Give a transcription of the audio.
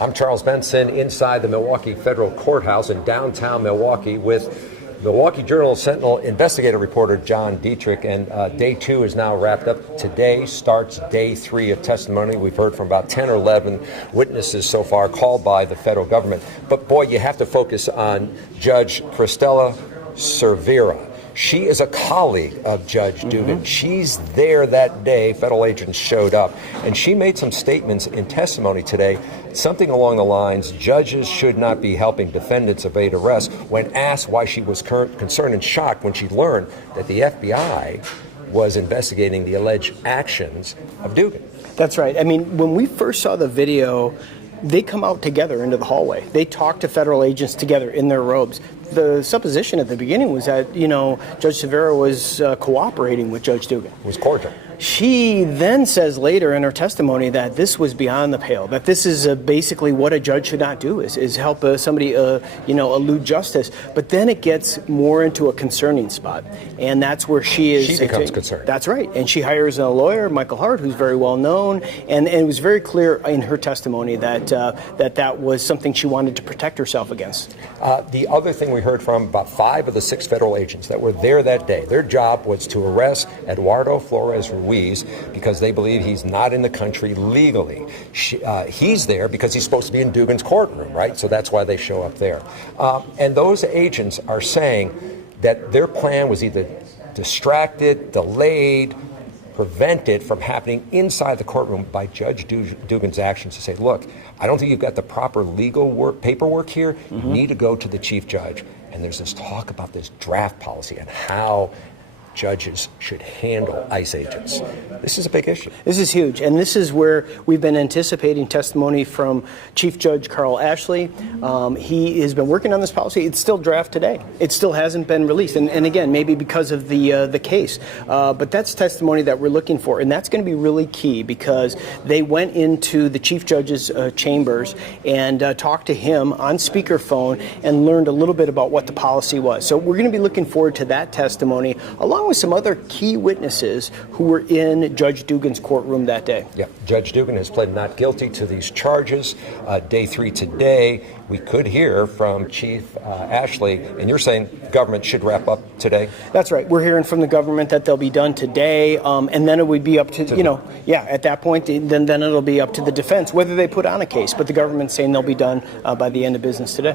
I'm Charles Benson inside the Milwaukee Federal Courthouse in downtown Milwaukee with Milwaukee Journal-Sentinel investigative reporter John Diedrich, and day 2 is now wrapped up. Today starts day 3 of testimony. We've heard from about 10 or 11 witnesses so far called by the federal government. But boy, you have to focus on Judge Kristela Cervera. She is a colleague of Judge Dugan. She's there that day. Federal agents showed up, and she made some statements in testimony today, something along the lines, judges should not be helping defendants evade arrest, when asked why she was concerned and shocked when she learned that the FBI was investigating the alleged actions of Dugan. That's right. I mean, when we first saw the video, they come out together into the hallway. They talk to federal agents together in their robes. The supposition at the beginning was that, Judge Cervera was cooperating with Judge Dugan. It was cordial. She then says later in her testimony that this was beyond the pale, that this is basically what a judge should not do, is help somebody, elude justice. But then it gets more into a concerning spot, and that's where she becomes concerned. That's right. And she hires a lawyer, Michael Hart, who's very well known, and it was very clear in her testimony that that was something she wanted to protect herself against. The other thing we heard from about 5 of the 6 federal agents that were there that day, their job was to arrest Eduardo Flores Ruiz because they believe he's not in the country legally. He's there because he's supposed to be in Dugan's courtroom, right? So that's why they show up there. And those agents are saying that their plan was either distracted, delayed, prevented from happening inside the courtroom by Judge Dugan's actions to say, look, I don't think you've got the proper legal paperwork here. You need to go to the chief judge. And there's this talk about this draft policy and how judges should handle ICE agents. This is a big issue. This is huge, and this is where we've been anticipating testimony from Chief Judge Carl Ashley. He has been working on this policy. It's still draft today. It still hasn't been released, and again, maybe because of the case. But that's testimony that we're looking for, and that's going to be really key because they went into the Chief Judge's chambers and talked to him on speakerphone and learned a little bit about what the policy was. So we're going to be looking forward to that testimony, along with some other key witnesses who were in Judge Dugan's courtroom that day. Yeah, Judge Dugan has pled not guilty to these charges. Day 3 today, we could hear from Chief Ashley, and you're saying government should wrap up today? That's right. We're hearing from the government that they'll be done today, and then it would be up to, at that point, then it'll be up to the defense whether they put on a case. But the government's saying they'll be done by the end of business today.